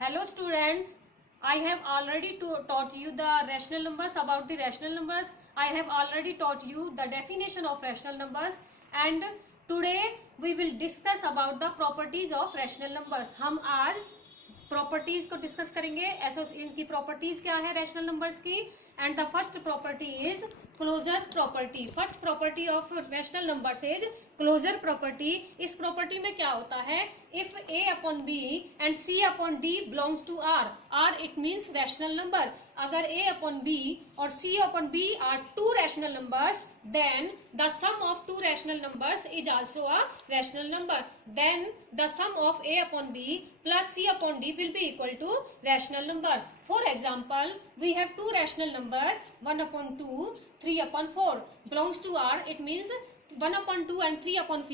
Hello students, I have already taught you the rational numbers. About the rational numbers, I have already taught you the definition of rational numbers, and today we will discuss about the properties of rational numbers. हम आज properties को discuss करेंगे. ऐसे इनकी properties क्या है rational numbers की. And the first property is closure property. First property of rational numbers is closure property. इस प्रॉपर्टी में क्या होता है, if a upon b and c upon d belongs to r, r it means rational number. अगर a upon b और c upon b are two rational numbers, then the sum of two rational numbers is also a rational number. Then the sum of a upon b plus c upon d will be equal to rational number. For example, we have two rational numbers 1 upon 2, 3 upon 4 belongs to r. It means 1 upon 2 and 3 upon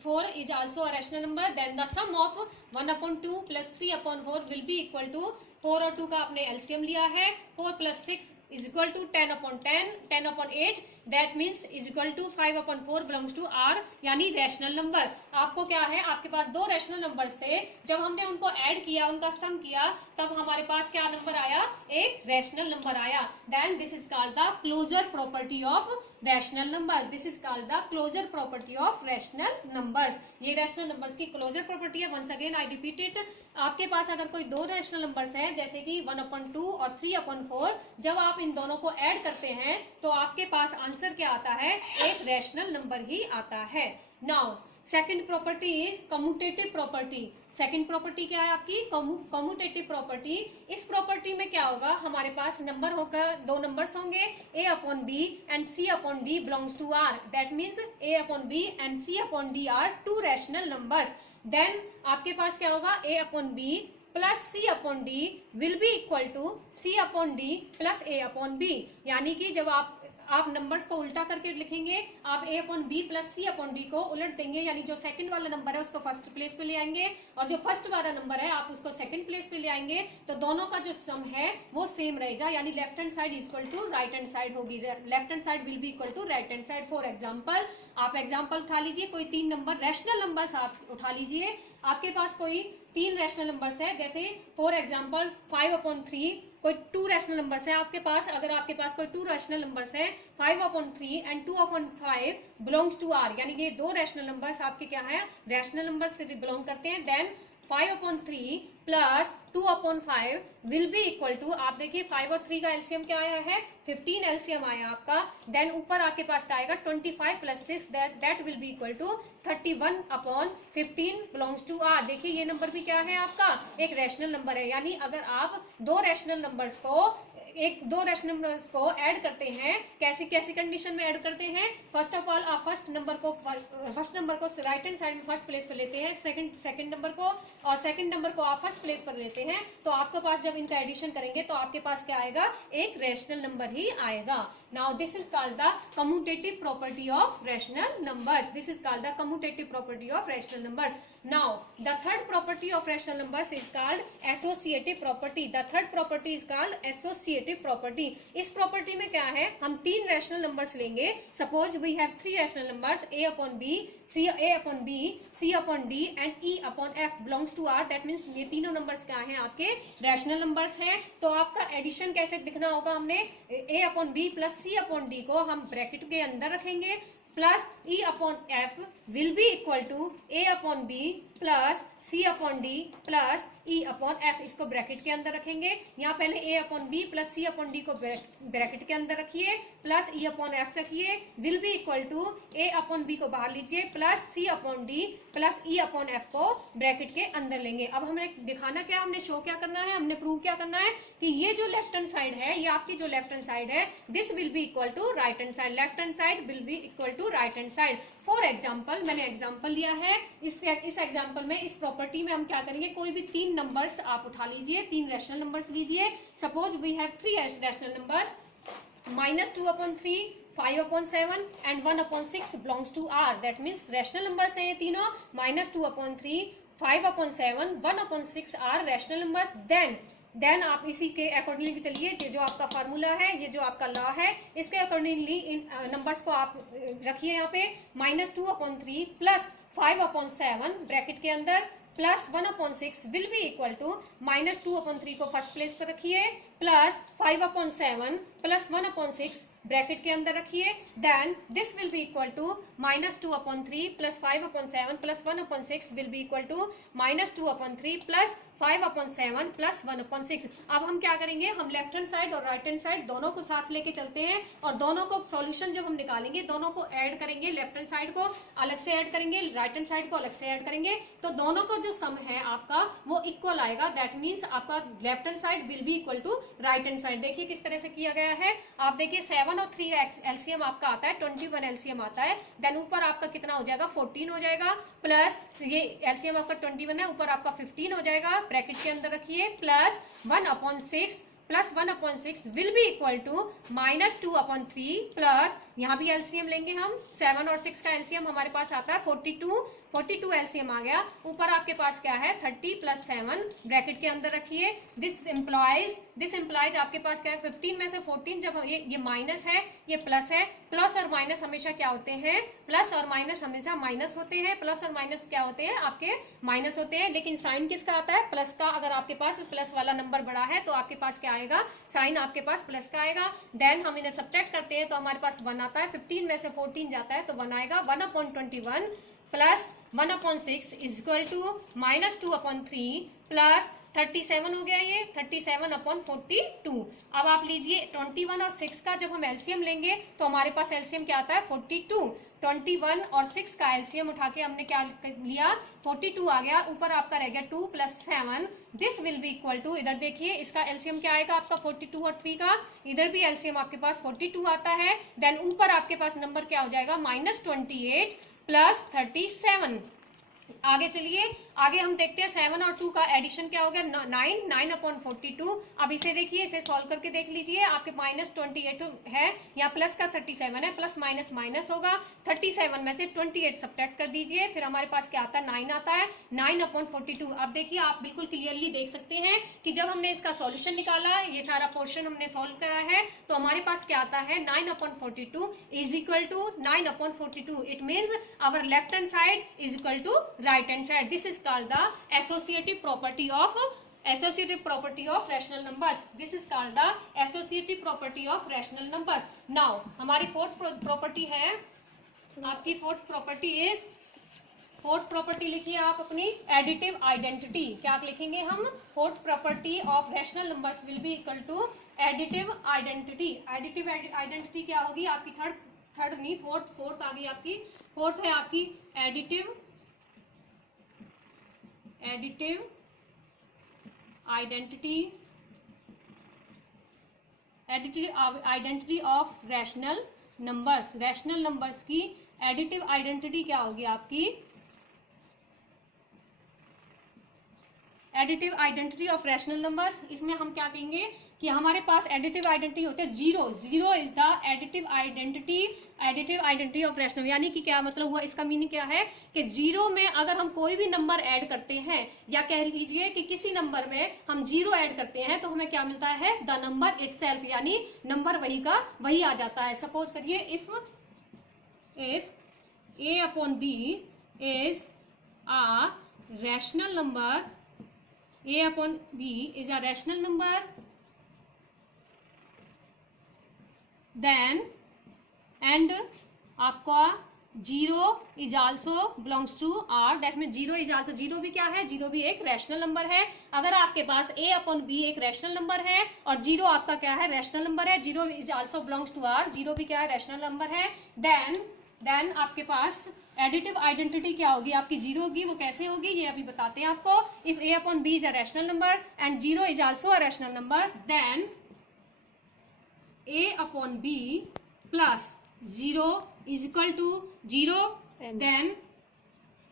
4 is also a rational number. Then the sum of 1 upon 2 plus 3 upon 4 will be equal to 4 और 2 का आपने LCM लिया है. 4 plus 6 is equal to 10 upon 10, 10 upon 8, that means is equal to 5 upon 4 belongs to R, यानी rational number. आपको क्या है, आपके पास दो रैशनल नंबर्स थे, जब हमने उनको ऐड किया, उनका सम किया, तब हमारे पास क्या नंबर आया, एक रैशनल नंबर आया. Then this is called the closure property of rational numbers. This is called the closure property of rational numbers. ये रैशनल नंबर्स की क्लोजर प्रॉपर्टी है. Once again I repeat it. आपके पास अगर कोई दो रैशनल नंबर्स हैं, जैसे कि 1 upon 2 और 3 upon 4, जब आप इन दोनों को ऐड करते हैं तो आपके पास आंसर क्या आता है, एक रैशनल नंबर ही आता है. Now second property is commutative property. Second property क्या है आपकी, कम्यूटेटिव प्रॉपर्टी. इस प्रॉपर्टी में क्या होगा, हमारे पास नंबर होकर दो नंबर्स होंगे a upon b and c upon d belongs to r. That means a upon b and c upon d are two rational numbers. Then आपके पास क्या होगा, a upon b plus c upon d will be equal to c upon d plus a upon b. यानी कि जब आप numbers को उल्टा करके लिखेंगे, आप a upon b plus c upon d को उलट देंगे, यानी जो सेकंड वाला नंबर है उसको फर्स्ट प्लेस पे ले आएंगे और जो फर्स्ट वाला नंबर है आप उसको सेकंड प्लेस पे ले आएंगे. तो दोनों का जो सम है वो सेम रहेगा, यानी left hand side equal to right hand side होगी. Left hand side will be equal to right hand side. For example, आप एग्जाम्पल उठा लीजिए, कोई तीन नंबर रैशनल नंबर्स आप उठा लीजिए. आपके पास कोई तीन रैशनल नंबर्स है, जैसे फॉर एग्जाम्पल 5 अपॉन 3, कोई टू रैशनल नंबर्स है आपके पास. अगर आपके पास कोई टू रैशनल नंबर्स है 5 upon 3 and 2 upon 5 belongs to R, यानी ये दो रैशनल नंबर्स आपके क्या है, रैशनल नंबर्स से बिलोंग करते हैं. Then 5 upon 3 plus 2 upon 5 will be equal to, आप देखिए 5 और 3 का एलसीएम क्या आया है, 15 एलसीएम आया आपका. देन ऊपर आपके पास क्या आएगा, 25 plus 6, that will be equal to 31 upon 15 belongs to R. देखिए ये नंबर भी क्या है आपका, एक रैशनल नंबर है. यानी अगर आप दो रैशनल नंबर्स को ऐड करते हैं, कैसी कैसी कंडीशन में ऐड करते हैं. फर्स्ट ऑफ ऑल आप फर्स्ट नंबर को राइट हैंड साइड में फर्स्ट प्लेस पर लेते हैं, सेकंड नंबर को, और सेकंड नंबर को आप फर्स्ट प्लेस पर लेते हैं. तो आपके पास जब इनका एडिशन करेंगे तो आपके पास क्या आएगा, एक रैशनल नंबर ही आएगा. Now this is called the commutative property of rational numbers. This is called the commutative property of rational numbers. Now the third property of rational numbers is called associative property. The third property is called associative property. इस property में क्या है, हम तीन rational numbers लेंगे. Suppose we have three rational numbers a upon b, c upon d and e upon f belongs to r. That means ये तीनों numbers क्या हैं, आपके रैशनल नंबर्स हैं. तो आपका एडिशन कैसे दिखना होगा, हमने a upon b plus c upon d को हम ब्रैकेट के अंदर रखेंगे, plus e upon f will be equal to a upon b plus c upon d plus e upon f. इसको ब्रैकेट के अंदर रखेंगे. यहाँ पहले a upon b plus c upon d को ब्रैकेट के अंदर रखिए, प्लस e अपॉन f रखिए, will be equal to a upon b को बाहर लीजिए, plus c upon d plus e upon f को ब्रैकेट के अंदर लेंगे. अब हमने दिखाना क्या, हमने शो क्या करना है, हमने प्रूव क्या करना है कि ये जो लेफ्ट हैंड साइड है, ये आपकी जो लेफ्ट हैंड साइड है, this will be equal to right hand side. Left hand side will be equal to right hand side. For example, मैंने एग्जाम्पल लिया है. इस एग्जाम्पल में, इस प्रॉपर्टी में हम क्या करेंगे, कोई भी तीन नंबर्स आप उठा लीजिए, तीन रैशनल नंबर्स लीजिए. Suppose we have three rational numbers, -2 upon 3, 5 upon 7 and 1 upon 6 belongs to R. That means rational numbers हैं ये तीनों. -2 upon 3, 5 upon 7, 1 upon 6 are rational numbers. Then आप इसी के अकॉर्डिंगली चलिए, जो आपका फार्मूला है, ये जो आपका लॉ है, इसके अकॉर्डिंगली इन नंबर्स को आप रखिए यहाँ पे. -2 अपॉन 3 प्लस 5 अपॉन 7 ब्रैकेट के अंदर plus 1/6 will be equal to -2/3 को फर्स्ट प्लेस पर रखिए, प्लस 5/7 प्लस 1/6 ब्रैकेट के अंदर रखिए, then this will be equal to -2/3 plus 5/7 plus 1/6 will be equal to -2/3 plus 5/7 plus 1/6। अब हम क्या करेंगे, हम लेफ्ट हैंड साइड और राइट हैंड साइड दोनों को साथ लेके चलते हैं और दोनों को सॉल्यूशन जब हम निकालेंगे दोनों को ऐड करेंगे, लेफ्ट हैंड साइड को अलग से ऐड करेंगे, राइट हैंड साइड को अलग से ऐड करेंगे, तो दोनों को जो सम है आपका वो इक्वल आएगा। दैट मीन्स आपका left hand side will be equal to right hand side. देखिए किस तरह से किया गया है, आप देखिए 7 और 3 एलसीएम आपका आता है 21 एलसीएम आता है, देन ऊपर आपका कितना हो जाएगा 14 हो जाएगा, प्लस ये एलसीएम आपका 21 है, ऊपर आपका 15 हो जाएगा, ब्रैकेट के अंदर रखिए, plus 1/6 plus 1/6 will be equal to -2/3 plus यहाँ भी एलसीएम लेंगे हम, 7 और 6 का एलसीएम हमारे पास आता है 42 एलसीएम आ गया, ऊपर आपके पास क्या है 30 प्लस 7 ब्रैकेट के अंदर रखिए, दिस इम्प्लाइज आपके पास क्या है 15 में से 14, जब ये माइनस है ये प्लस है, प्लस और माइनस हमेशा क्या होते हैं, प्लस और माइनस हमेशा माइनस होते हैं, प्लस और माइनस क्या होते हैं आपके माइनस होते हैं, लेकिन साइन किसका आता है प्लस का। अगर आपके पास प्लस वाला नंबर बड़ा है तो आपके पास क्या आएगा, साइन आपके पास प्लस का आएगा, देन हम इन्हें सब्ट्रैक्ट करते हैं तो हमारे पास 1 आता है, 15 में से 14 जाता है तो 1 आएगा, 1/21 plus 1/6 is equal to -2/3 plus 37 हो गया, ये 37/42। अब आप लीजिए 21 और 6 का जब हम एलसीएम लेंगे तो हमारे पास एलसीएम क्या आता है 42, 21 और 6 का एलसीएम उठा के हमने क्या लिया 42 आ गया, ऊपर आपका रह गया 2 plus 7, this will be equal to, इधर देखिए इसका एलसीएम क्या आएगा आपका 42 और 3 का, इधर भी एलसीएम आपके पास 42 आता है, देन ऊपर आपके पास नंबर क्या हो जाएगा -28 प्लस 37। आगे चलिए, आगे हम देखते हैं 7 और 2 का एडिशन क्या हो गया 9/42। अब इसे देखिए, इसे सॉल्व करके देख लीजिए, आपके -28 है या प्लस का 37 है, प्लस माइनस माइनस होगा, 37 में से 28 सब्ट्रैक्ट कर दीजिए, फिर हमारे पास क्या आता है 9 आता है, 9/42। अब देखिए आप बिल्कुल क्लियरली देख सकते हैं कि जब हमने इसका सॉल्यूशन निकाला, ये सारा पोर्शन हमने सॉल्व करा है, तो हमारे पास क्या आता है 9/42 is equal to 9/42। It means our left hand side is equal to right hand side. This is called the associative property of rational numbers. This is called the associative property of rational numbers. Now हमारी fourth property है, आपकी fourth property लिखिए आप अपनी additive identity। क्या लिखेंगे हम, fourth property of rational numbers will be equal to additive identity। additive identity क्या होगी आपकी, थर्ड नहीं फोर्थ आ गई आपकी, फोर्थ है आपकी additive identity of rational numbers. Rational numbers की एडिटिव आइडेंटिटी क्या होगी आपकी, additive identity of rational numbers. इसमें हम क्या कहेंगे कि हमारे पास एडिटिव आइडेंटिटी होते हैं zero is the additive identity of rational. यानी कि क्या मतलब हुआ, इसका मीनिंग क्या है कि जीरो में अगर हम कोई भी नंबर ऐड करते हैं, या कह लीजिए कि किसी नंबर में हम जीरो ऐड करते हैं, तो हमें क्या मिलता है द नंबर इटसेल्फ, यानी नंबर वही का वही आ जाता है। सपोज करिए if a/b is a rational number, a/b is a rational number, then and आपका zero is also belongs to R, that mean zero is also, zero भी क्या है, जीरो भी एक रैशनल नंबर है। अगर आपके पास a/b एक रैशनल नंबर है और जीरो आपका क्या है रैशनल नंबर है, zero is also belongs to R, zero भी क्या है रैशनल नंबर है, देन आपके पास एडिटिव आइडेंटिटी क्या होगी आपकी, जीरो होगी। वो कैसे होगी ये अभी बताते हैं आपको। If a/b is a rational number and zero is also a rational number, then a/b plus zero is equal to zero, then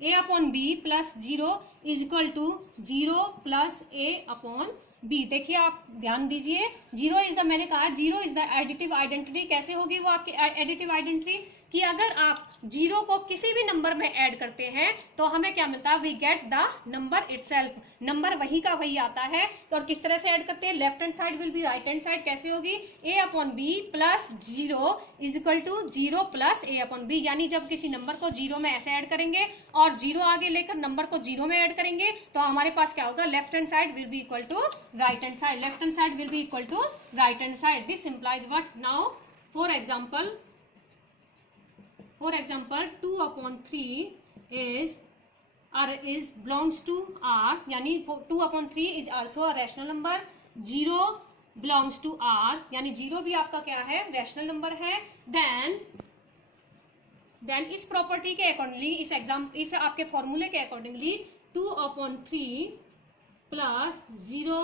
a/b plus zero is equal to zero plus a/b। देखिए आप ध्यान दीजिए, zero is the, मैंने कहा zero is the additive identity. कैसे होगी वो आपकी एडिटिव आइडेंटिटी कि अगर आप जीरो को किसी भी नंबर में ऐड करते हैं तो हमें क्या मिलता है, we get the number itself, number वही का वही आता है। और किस तरह से ऐड करते हैं, left hand side will be right hand side, कैसे होगी, a upon B plus zero is equal to zero plus a upon B, यानी जब किसी नंबर को जीरो में ऐसे ऐड करेंगे और जीरो आगे लेकर नंबर को जीरो में ऐड करेंगे तो हमारे पास क्या होगा, left hand side will be equal to right hand side, left hand side will be equal to right hand side. This implies what, now for example 2 upon 3 is belongs to R, यानी 2 upon 3 is also a rational number, 0 belongs to R, यानी 0 भी आपका क्या है, rational number है। Then इस property के accordingly, इस आपके फॉर्मूले के accordingly 2 upon 3 plus 0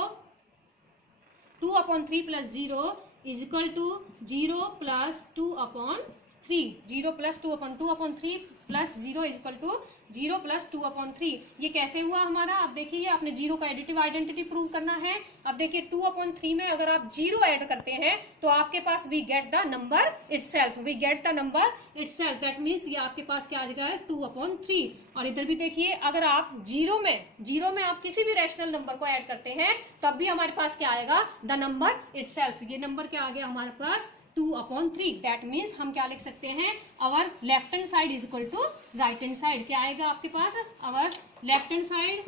2 upon 3 plus 0 is equal to 0 plus 2 upon 3, 0 plus 2 upon 3 plus 0 is equal to 0 plus 2 upon 3। ये कैसे हुआ हमारा, अब देखिए आपने जीरो का एडिटिव आइडेंटिटी प्रूव करना है। अब देखिए 2 upon 3 में अगर आप जीरो ऐड करते हैं तो आपके पास we get the number itself, we get the number itself, that means ये आपके पास क्या आ जाएगा, 2 upon 3। और इधर भी देखिए अगर आप जीरो में आप किसी भी रैशनल नंबर को ऐड करते हैं तब भी हमारे पास क्या आएगा, द नंबर इटसेल्फ। ये नंबर क्या आ गया हमारे पास, 2 upon 3, दैट मीन्स हम क्या लिख सकते हैं, our left hand side is equal to right hand side. क्या आएगा आपके पास, our left hand side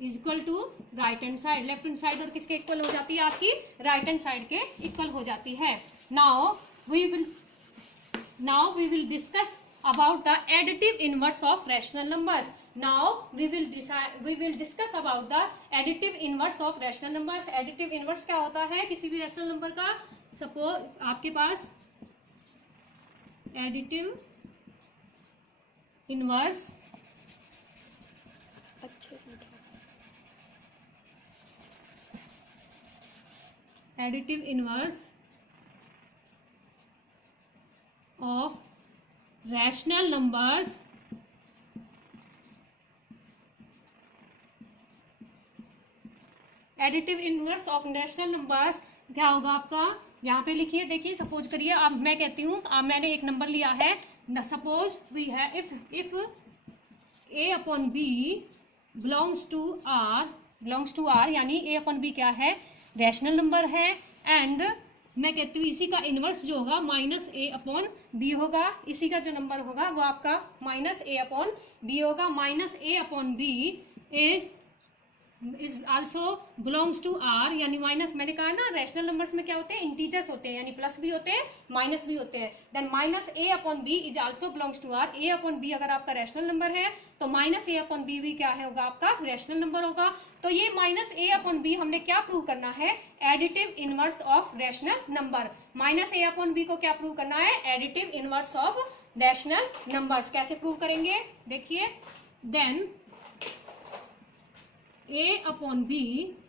is equal to right hand side, left hand side और किसके इक्वल हो जाती है, आपकी राइट हैंड साइड के इक्वल हो जाती है। Now we will discuss about the additive inverse of rational numbers. Now we will discuss about the additive inverse of rational numbers. additive inverse क्या होता है किसी भी rational number का, सपोज आपके पास additive inverse of rational numbers additive inverse of rational numbers क्या होगा आपका, यहाँ पे लिखिए, देखिए सपोज करिए अब मैं कहती हूँ, अब मैंने एक नंबर लिया है, सपोज वी है if a upon b belongs to r, यानी a अपॉन b क्या है, रैशनल नंबर है, एंड मैं कहती हूँ इसी का इनवर्स जो होगा माइनस a अपॉन b होगा, इसी का जो नंबर होगा वो आपका माइनस a अपॉन b होगा। Minus a upon b is also belongs to r, यानी माइनस, मैंने कहा ना रैशनल नंबर्स में क्या होते हैं, इंटीजर्स होते हैं, यानी प्लस भी होते हैं माइनस भी होते हैं। Then minus a upon b is also belongs to r, a upon b अगर आपका रैशनल नंबर है तो माइनस a अपॉन b भी क्या है होगा, आपका रैशनल नंबर होगा। तो ये माइनस a अपॉन b हमने क्या प्रूव करना है, additive inverse of rational number. Minus a upon b को क्या प्रूव करना है, additive inverse of rational numbers. कैसे प्रूव करेंगे, देखिए, then a upon b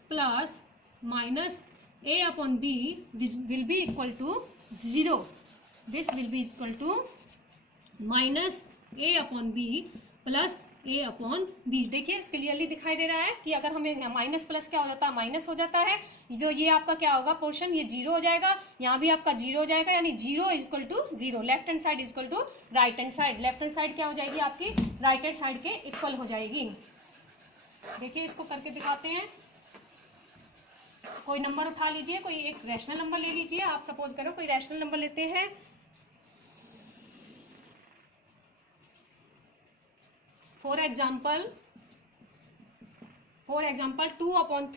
plus minus a upon b will be equal to 0. This will be equal to minus a upon b plus a upon b। देखिए clearly दिखाई दे रहा है कि अगर हमें माइनस प्लस क्या हो जाता है, माइनस हो जाता है, जो ये आपका क्या होगा पोर्शन, ये जीरो हो जाएगा, यहाँ भी आपका जीरो हो जाएगा, यानी zero is equal to zero, left hand side is equal to right hand side, left hand side क्या हो जाएगी आपकी, राइट हैंड साइड के इक्वल हो जाएगी। देखिए इसको करके दिखाते हैं, कोई नंबर उठा लीजिए, कोई एक रैशनल नंबर ले लीजिए, आप सपोज करो कोई रैशनल नंबर लेते हैं, for example 2 upon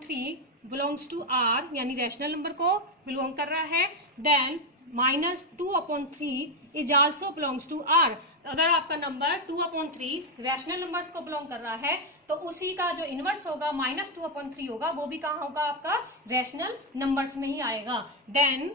3 belongs to r, यानी रैशनल नंबर को बिलोंग कर रहा है। Then minus 2 upon 3 is also belongs to r। अगर आपका नंबर 2 upon 3 रैशनल नंबर्स को बिलोंग कर रहा है तो उसी का जो इनवर्स होगा माइनस 2 upon 3 होगा, वो भी कहाँ होगा, आपका रैशनल नंबर्स में ही आएगा। Then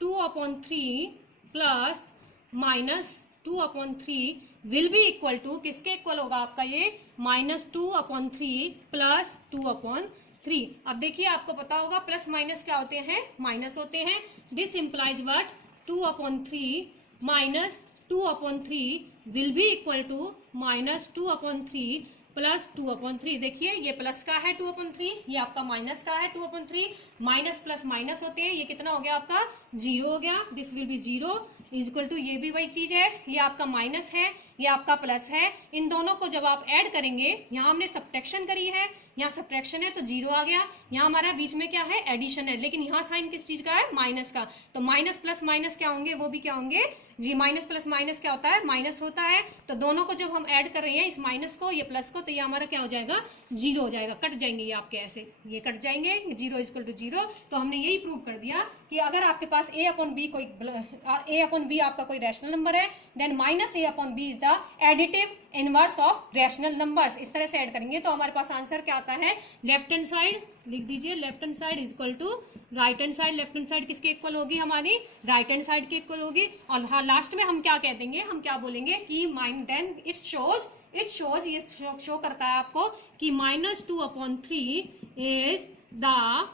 2 upon 3 plus minus 2 upon 3 will be equal to, किसके इक्वल होगा आपका ये, माइनस 2 upon 3 प्लस 2 upon 3। अब देखिए आपको पता होगा प्लस माइनस क्या होते हैं, माइनस होते हैं। This implies what, 2 upon 3 minus 2 upon 3 will be equal to minus 2 upon 3 plus 2/3। देखिए ये प्लस का है 2/3, ये आपका माइनस का है 2/3। माइनस प्लस माइनस होते हैं, ये कितना हो गया आपका 0 हो गया। This will be 0 is equal to, ये भी वही चीज है, ये आपका माइनस है, ये आपका प्लस है। इन दोनों को जब आप ऐड करेंगे, यहाँ हमने सब्ट्रैक्शन करी है, यहाँ सब्ट्रैक्शन है तो 0 आ गया। यहाँ हमारा बीच में क्या है, एडिशन है, लेकिन यहाँ साइन किस चीज का है, माइनस का। तो माइनस प्लस माइनस क्या होंगे, वो भी क्या होंगे जी, माइनस प्लस माइनस क्या होता है, माइनस होता है। तो दोनों को जब हम ऐड कर रहे हैं, इस माइनस को ये प्लस को, तो ये हमारा क्या हो जाएगा, 0 हो जाएगा। कट जाएंगे ये आपके ऐसे, ये कट जाएंगे, 0 इक्वल टू 0। तो हमने यही प्रूव कर दिया कि अगर आपके पास a/b कोई a/b आपका कोई रैशनल नंबर है, then minus a/b is the additive inverse of rational numbers. इस तरह से ऐड करेंगे तो हमारे पास आंसर क्या आता है, लेफ्ट हैंड साइड लिख दीजिए, left hand side is equal to right hand side. Left hand side किसके इक्वल होगी, हमारी राइट हैंड साइड के इक्वल होगी। और हाँ, लास्ट में हम क्या कह देंगे, हम क्या बोलेंगे कि देन इट शोज ये शो करता है आपको कि -2/3 is the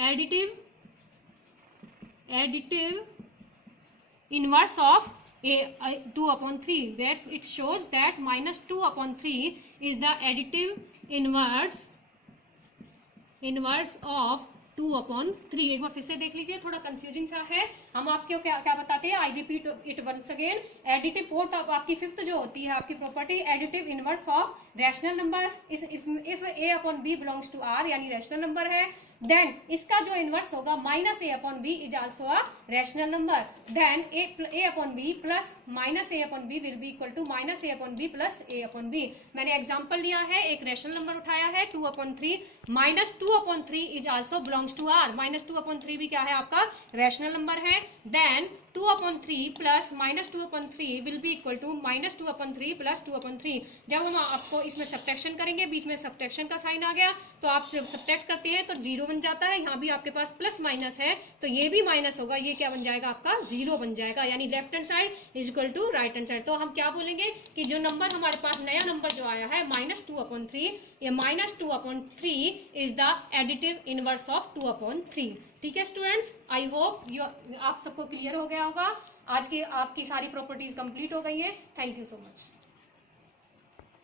additive inverse of a 2/3, that it shows that -2/3 is the additive inverse of 2/3। एक बार फिर से देख लीजिए, थोड़ा कंफ्यूजिंग सा है। हम आपको क्या क्या बताते हैं, I repeat it once again. Additive fourth, आपकी फिफ्थ जो होती है आपकी property, additive inverse of rational numbers. If a/b belongs to r, यानी रैशनल नंबर है, देन इसका जो इनवर्स होगा -a/b is also a rational number. Then a/b plus -a/b will be equal to -a/b plus a/b। मैंने example लिया है, एक rational number उठाया है 2/3, -2/3 is also belongs to r। -2/3 भी क्या है, आपका रैशनल नंबर है। Then 2/3 plus -2/3 will be equal to -2/3 plus 2/3। जब हम आपको इसमें सब्ट्रैक्शन करेंगे, बीच में सब्ट्रैक्शन का साइन आ गया, तो आप जब सब्ट्रैक्ट करते हैं तो 0 बन जाता है। यहाँ भी आपके पास प्लस माइनस है, तो ये भी माइनस होगा, ये क्या बन जाएगा आपका 0 बन जाएगा, यानी left hand side is equal to right hand side. तो हम क्या बोलेंगे कि जो नंबर हमारे पास नया नंबर जो आया है -2/3, ये -2/3 is the additive inverse of 2/3। ठीक है स्टूडेंट्स, आई होप आप सबको क्लियर हो गया होगा। आज की आपकी सारी प्रॉपर्टीज कंप्लीट हो गई है। Thank you so much.